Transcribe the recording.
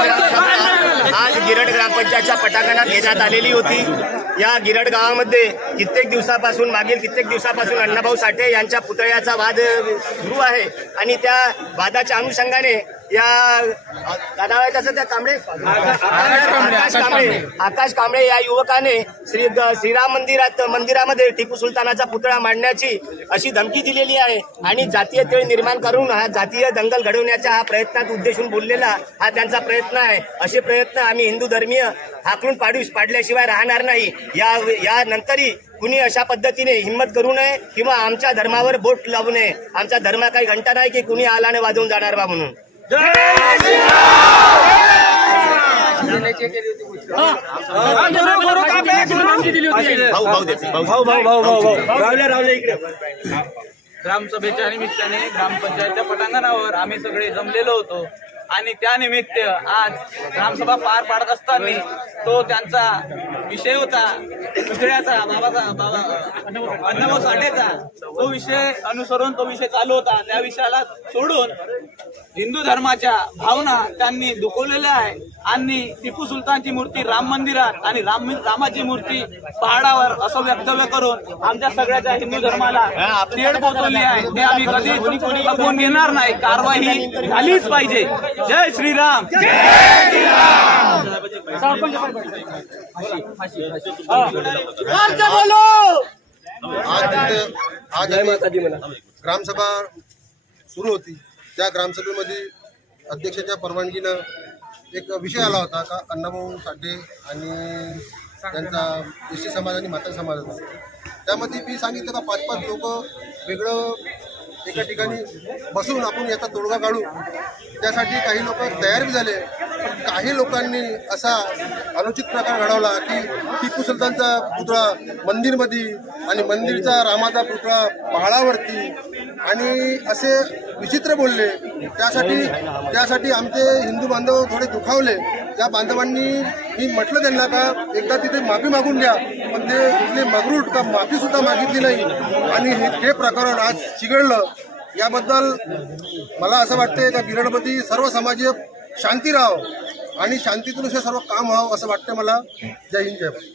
आज गिरड ग्रामपंचायतच्या पटांगणात घेण्यात आलेली होती. या गिरड गावामध्ये कित्येक दिवसापासून मागील कित्येक दिवसापासून अण्णाभाऊ साठे यांच्या पुतळ्याचा वाद सुरू आहे आणि त्या वादाच्या अनुषंगाने या त्याचं त्या कांबळे आकाश कांबळे आकाश कांबळे. या युवकाने श्री श्रीराम मंदिरात मंदिरामध्ये टिपू सुलतानाचा पुतळा मांडण्याची अशी धमकी दिलेली आहे आणि जातीय तेळ निर्माण करून हा जातीय दंगल घडवण्याच्या हा प्रयत्नात उद्देशून बोललेला हा त्यांचा प्रयत्न आहे. असे प्रयत्न आम्ही हिंदू धर्मीय हाकलून पाडू पाडल्याशिवाय राहणार नाही. या या नंतरही कुणी अशा पद्धतीने हिंमत करू नये किंवा आमच्या धर्मावर बोट लावू नये. आमचा धर्म काही घंटा नाही की कुणी आलाने वाजवून जाणार बा म्हणून. भाऊ भाऊ दे भाऊ भाऊ ग्रामसभेच्या निमित्ताने ग्रामपंचायतच्या पटांगणावर आम्ही सगळे जमलेलो होतो. आणि त्यानिमित्त आज ग्रामसभा पार पाडत असताना तो त्यांचा विषय होता दुसऱ्याचा बाबाचा बाबा अण्णाभाऊ साठेचा. तो विषय अनुसरून तो विषय चालू होता. त्या विषयाला सोडून हिंदू धर्माच्या भावना त्यांनी दुखवलेल्या आहे. आणि टिपू सुलतानची मूर्ती राम मंदिरात आणि राम रामाची मूर्ती पहाडावर असं वक्तव्य करून आमच्या सगळ्याच्या हिंदू धर्माला तेढ पोचवली आहे. ते आम्ही कधीच बघून घेणार नाही. कारवाई ही झालीच पाहिजे. जय श्रीराम. आज ग्रामसभा सुरू होती. त्या ग्रामसभेमध्ये अध्यक्षाच्या परवानगीनं एक विषय आला होता का अण्णाभाऊ साठे आणि त्यांचा एसटी समाज आणि माता समाजाचा त्यामध्ये मी सांगितलं का पाच पाच लोक वेगळं एका ठिकाणी बसून आपण याचा तोडगा काढू. त्यासाठी काही लोक तयार बी झाले. पण काही लोकांनी असा अनुचित प्रकार घडवला की टिपू सुलतानचा पुतळा मंदिरमध्ये आणि मंदिरचा रामाचा पुतळा पहाडावरती आणि असे विचित्र बोलले. त्यासाठी त्यासाठी आमचे हिंदू बांधव थोडे दुखावले. त्या बांधवांनी मी म्हटलं त्यांना का एकदा तिथे माफी मागून घ्या पण ते इथले मगरूट का माफी सुद्धा मागितली नाही. आणि हे प्रकरण आज चिघळलं. याबद्दल मला असं वाटतंय का गिरणमध्ये सर्व समाजीय शांती राहावं आणि शांतीतून हे सर्व काम व्हावं असं वाटतं मला. जय हिंद जय भारत.